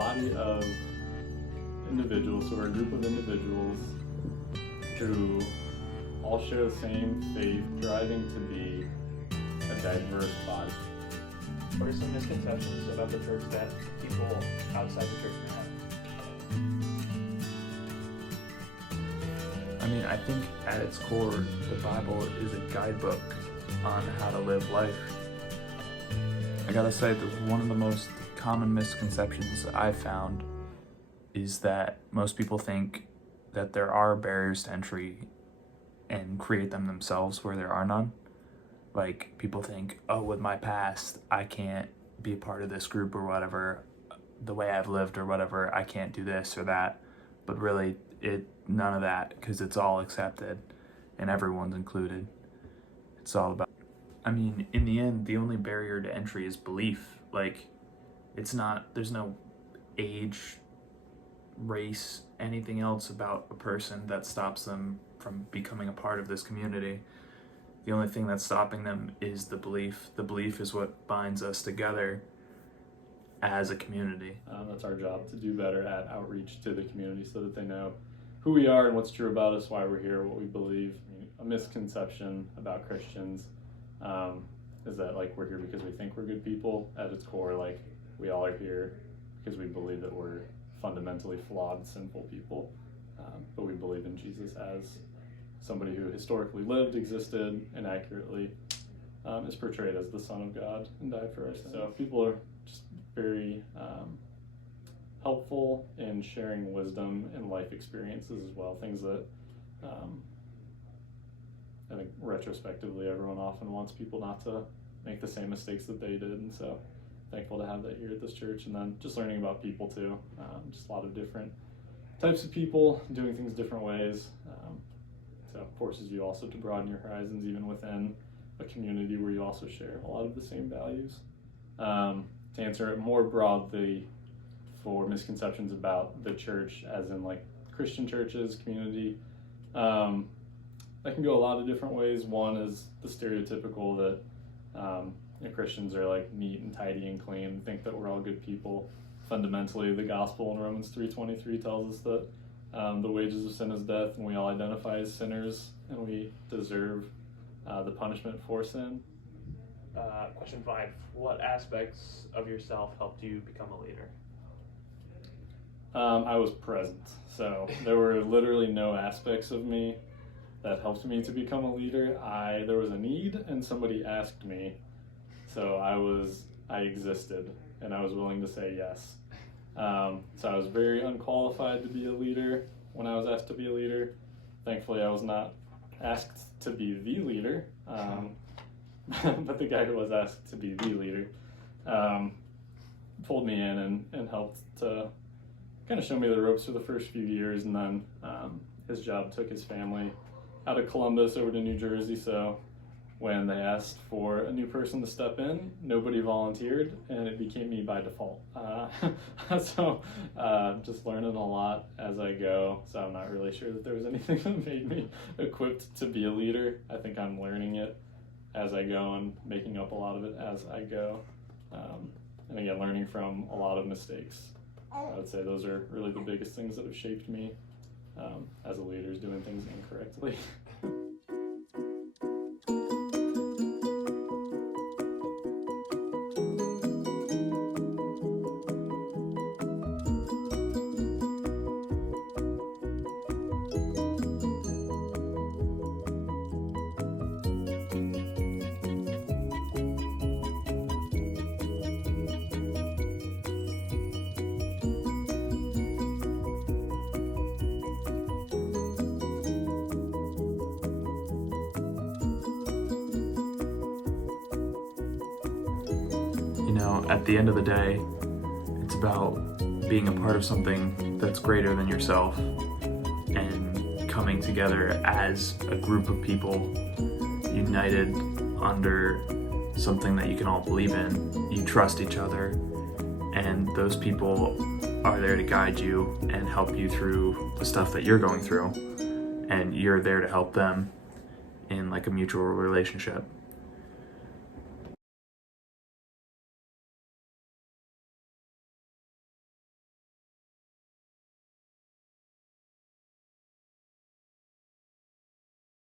body of individuals, so we're a group of individuals who all share the same faith, striving to be a diverse body. What are some misconceptions about the church that people outside the church may have? I mean, I think at its core, the Bible is a guidebook on how to live life. I gotta say that one of the most common misconceptions I've found is that most people think that there are barriers to entry and create them themselves where there are none. Like, people think, oh, with my past, I can't be a part of this group or whatever, the way I've lived or whatever, I can't do this or that. But really, none of that, because it's all accepted and everyone's included. It's all about, I mean, in the end, the only barrier to entry is belief. Like, there's no age, race, anything else about a person that stops them from becoming a part of this community. The only thing that's stopping them is the belief. The belief is what binds us together as a community. That's our job, to do better at outreach to the community so that they know who we are and what's true about us, why we're here, what we believe. I mean, a misconception about Christians is that, like, we're here because we think we're good people. At its core, like, we all are here because we believe that we're fundamentally flawed, sinful people, but we believe in Jesus as somebody who historically lived, existed, and accurately is portrayed as the Son of God and died for us. So people are just very helpful in sharing wisdom and life experiences as well, things that I think retrospectively everyone often wants people not to make the same mistakes that they did, and so thankful to have that here at this church. And then just learning about people too, just a lot of different types of people doing things different ways. So it forces you also to broaden your horizons even within a community where you also share a lot of the same values. To answer it more broadly for misconceptions about the church, as in like Christian churches, community, that can go a lot of different ways. One is the stereotypical that Christians are like neat and tidy and clean, think that we're all good people. Fundamentally, the gospel in Romans 3:23 tells us that the wages of sin is death, and we all identify as sinners, and we deserve the punishment for sin. Question 5, what aspects of yourself helped you become a leader? I was present, so there were literally no aspects of me that helped me to become a leader. There was a need, and somebody asked me, so I existed, and I was willing to say yes. So I was very unqualified to be a leader when I was asked to be a leader. Thankfully, I was not asked to be the leader, but the guy who was asked to be the leader pulled me in and helped to kind of show me the ropes for the first few years, and then his job took his family out of Columbus over to New Jersey, so when they asked for a new person to step in, nobody volunteered, and it became me by default. So just learning a lot as I go, so I'm not really sure that there was anything that made me equipped to be a leader. I think I'm learning it as I go and making up a lot of it as I go. And again, learning from a lot of mistakes. I would say those are really the biggest things that have shaped me as a leader, is doing things incorrectly. You know, at the end of the day, it's about being a part of something that's greater than yourself and coming together as a group of people united under something that you can all believe in. You trust each other, and those people are there to guide you and help you through the stuff that you're going through, and you're there to help them in like a mutual relationship.